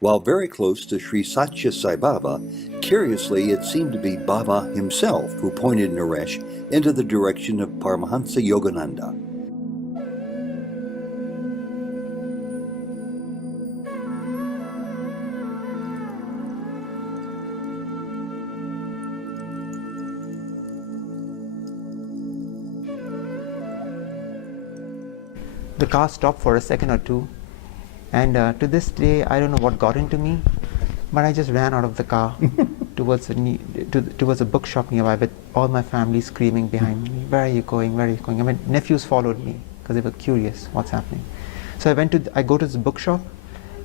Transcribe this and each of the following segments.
While very close to Sri Sathya Sai Baba, curiously it seemed to be Baba himself who pointed Naresh into the direction of Paramahansa Yogananda. The car stopped for a second or two, and to this day I don't know what got into me, but I just ran out of the car towards a bookshop nearby with all my family screaming behind me, "Where are you going? Where are you going?" My nephews followed me because they were curious what's happening. So I go to this bookshop,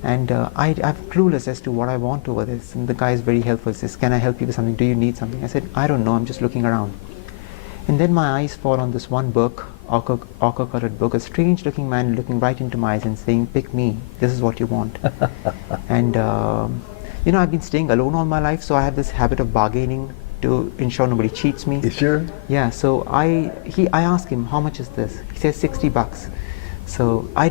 and I'm clueless as to what I want over this. And the guy is very helpful. He says, "Can I help you with something? Do you need something?" I said, "I don't know. I'm just looking around." And then my eyes fall on this one book, ochre-colored book, a strange-looking man looking right into my eyes and saying, "Pick me. This is what you want." And I've been staying alone all my life, so I have this habit of bargaining to ensure nobody cheats me. You sure? Yeah. So I asked him, "How much is this?" He says $60. So I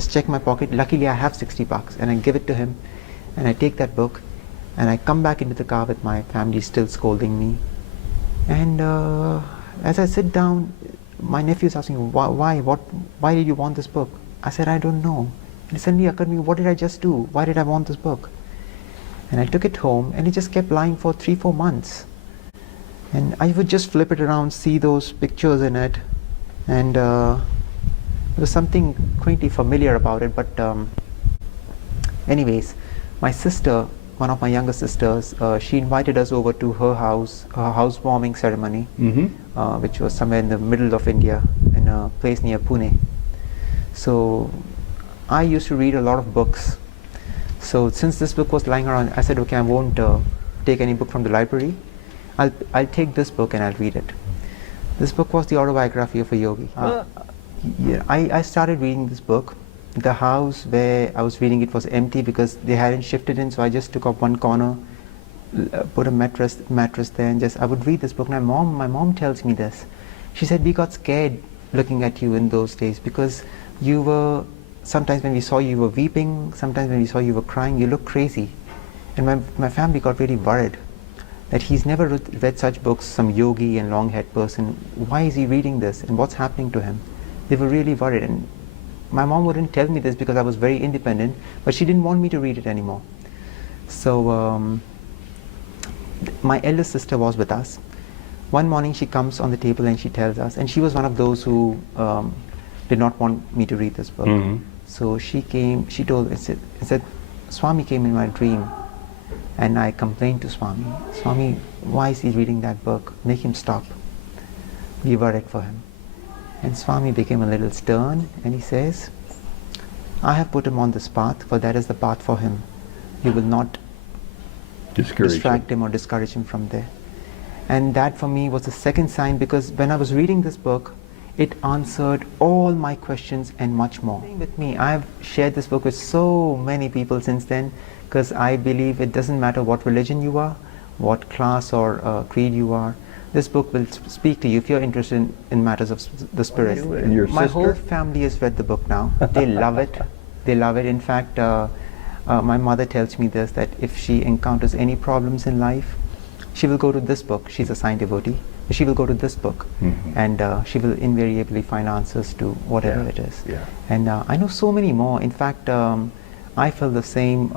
just check my pocket. Luckily, I have $60, and I give it to him, and I take that book, and I come back into the car with my family still scolding me. And as I sit down, my nephew is asking, why did you want this book? I said, "I don't know." And it suddenly occurred to me, what did I just do? Why did I want this book? And I took it home, and it just kept lying for 3-4 months. And I would just flip it around, see those pictures in it, and there was something quaintly familiar about it. But anyways, my sister, one of my younger sisters, she invited us over to her house, her housewarming ceremony, which was somewhere in the middle of India, in a place near Pune. So I used to read a lot of books. So since this book was lying around, I said, "Okay, I won't take any book from the library. I'll take this book and I'll read it." This book was the autobiography of a yogi. I started reading this book. The house where I was reading it was empty because they hadn't shifted in, so I just took up one corner, put a mattress there, and I would read this book. And my mom tells me this. She said, "We got scared looking at you in those days because you were, sometimes when we saw you were weeping, sometimes when we saw you were crying, you looked crazy." And my family got really worried that he's never read such books, some yogi and long-haired person. Why is he reading this, and what's happening to him? They were really worried. And my mom wouldn't tell me this because I was very independent, but she didn't want me to read it anymore. So my eldest sister was with us. One morning she comes on the table and she tells us, and she was one of those who did not want me to read this book. So she said, "Swami came in my dream, and I complained to Swami, 'Swami, why is he reading that book? Make him stop. We worried for him.' And Swami became a little stern, and he says, 'I have put him on this path, for that is the path for him. You will not distract him or discourage him from there.' And that for me was the second sign, because when I was reading this book, it answered all my questions and much more. With me, I've shared this book with so many people since then, because I believe it doesn't matter what religion you are, what class or creed you are. This book will speak to you if you're interested in matters of the spirit. And your My sister? whole family has read the book now. They love it. They love it. In fact, my mother tells me this, that if she encounters any problems in life, she will go to this book. She's a Sai devotee. She will go to this book, and she will invariably find answers to whatever it is. And I know so many more. In fact, I feel the same.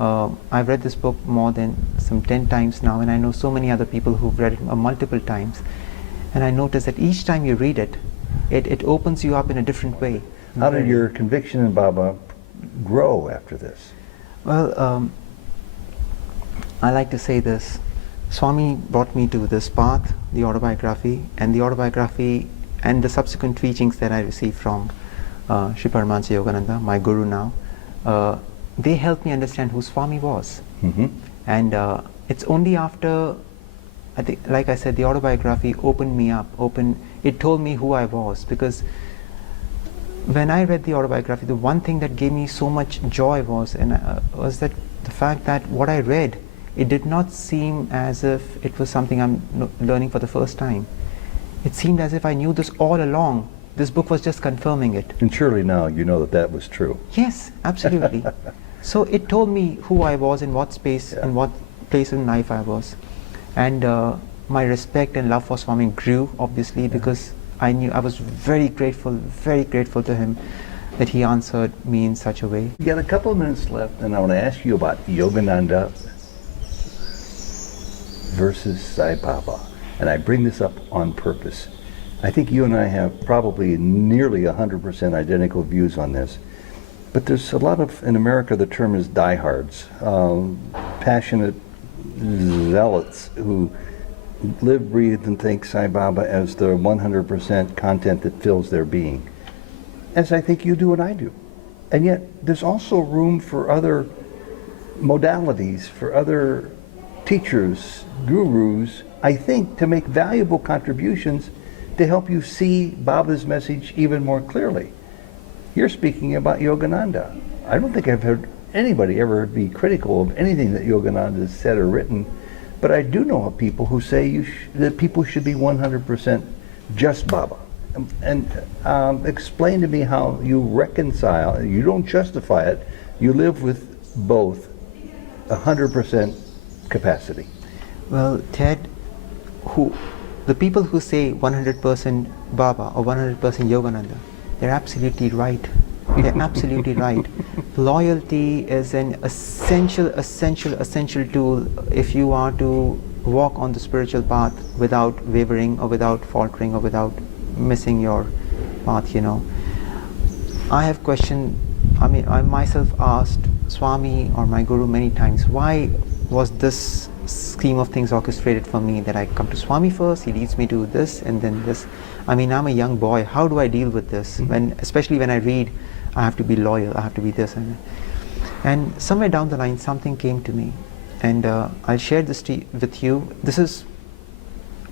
I've read this book more than some 10 times now, and I know so many other people who've read it multiple times. And I notice that each time you read it, it opens you up in a different way. How did your conviction in Baba grow after this? Well, I like to say this. Swami brought me to this path, the autobiography, and the subsequent teachings that I received from Sri Paramahansa Yogananda, my guru now. They helped me understand who Swami was. And it's only after, I think, like I said, the autobiography opened me up, it told me who I was. Because when I read the autobiography, the one thing that gave me so much joy was that the fact that what I read, it did not seem as if it was something I'm learning for the first time. It seemed as if I knew this all along. This book was just confirming it. And surely now you know that was true. Yes, absolutely. So it told me who I was, in what space, Yeah. in what place in life I was. And my respect and love for Swami grew, obviously, because I knew I was very grateful to him that he answered me in such a way. You got a couple of minutes left, and I want to ask you about Yogananda versus Sai Baba. And I bring this up on purpose. I think you and I have probably nearly 100% identical views on this. But there's a lot of, in America, the term is diehards, passionate zealots who live, breathe, and think Sai Baba as the 100% content that fills their being, as I think you do and I do. And yet, there's also room for other modalities, for other teachers, gurus, I think, to make valuable contributions to help you see Baba's message even more clearly. You're speaking about Yogananda. I don't think I've heard anybody ever be critical of anything that Yogananda has said or written, but I do know of people who say that people should be 100% just Baba. And explain to me how you reconcile, you don't justify it, you live with both 100% capacity. Well, Ted, the people who say 100% Baba or 100% Yogananda, they're absolutely right. They're absolutely right. Loyalty is an essential tool if you are to walk on the spiritual path without wavering or without faltering or without missing your path, you know. I have questioned, I myself asked Swami or my Guru many times, why was this scheme of things orchestrated for me, that I come to Swami first, he leads me to this and then this. I'm a young boy, how do I deal with this? Especially when I read, I have to be loyal, I have to be this. And somewhere down the line, something came to me. And I'll share this with you. This is,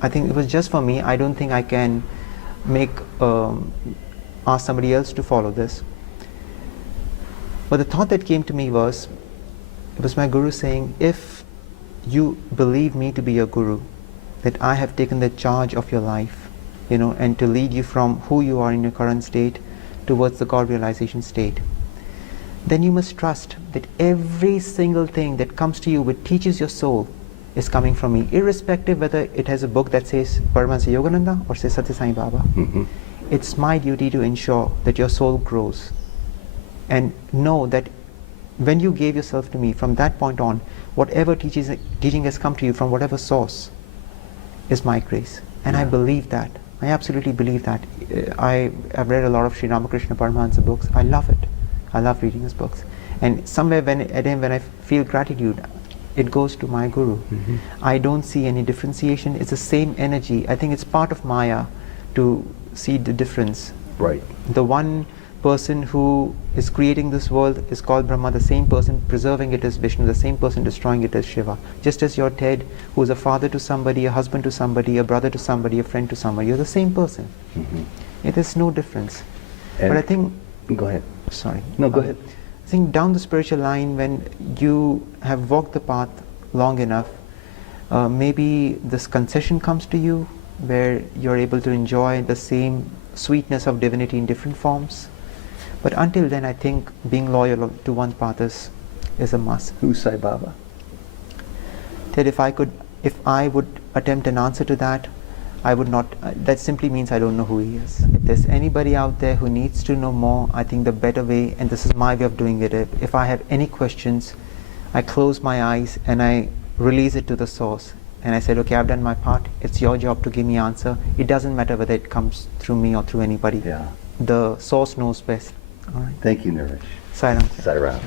I think it was just for me. I don't think I can ask somebody else to follow this. But the thought that came to me was, it was my Guru saying, if you believe me to be your Guru, that I have taken the charge of your life, you know, and to lead you from who you are in your current state towards the God realization state, then you must trust that every single thing that comes to you which teaches your soul is coming from me, irrespective whether it has a book that says Paramahansa Yogananda or says Sathya Sai Baba. It's my duty to ensure that your soul grows. And know that when you gave yourself to me, from that point on, whatever teaching has come to you from whatever source is my grace. And I believe that. I absolutely believe that. I've read a lot of Sri Ramakrishna Paramahansa books. I love it. I love reading his books. And somewhere when I feel gratitude, it goes to my Guru. I don't see any differentiation. It's the same energy. I think it's part of Maya to see the difference. Right. The one person who is creating this world is called Brahma, the same person preserving it is Vishnu, the same person destroying it is Shiva. Just as you're Ted, who is a father to somebody, a husband to somebody, a brother to somebody, a friend to somebody, you're the same person. It is no difference. And but I think... Go ahead. Sorry. No, go ahead. I think down the spiritual line, when you have walked the path long enough, maybe this concession comes to you, where you're able to enjoy the same sweetness of divinity in different forms. But until then, I think being loyal to one path is a must. Who's Sai Baba? That if I would attempt an answer to that, I would not, that simply means I don't know who he is. If there's anybody out there who needs to know more, I think the better way, and this is my way of doing it, if I have any questions, I close my eyes and I release it to the source. And I said, okay, I've done my part. It's your job to give me answer. It doesn't matter whether it comes through me or through anybody. Yeah. The source knows best. All right. Thank you, Naresh. Sai Ram. Sai Ram.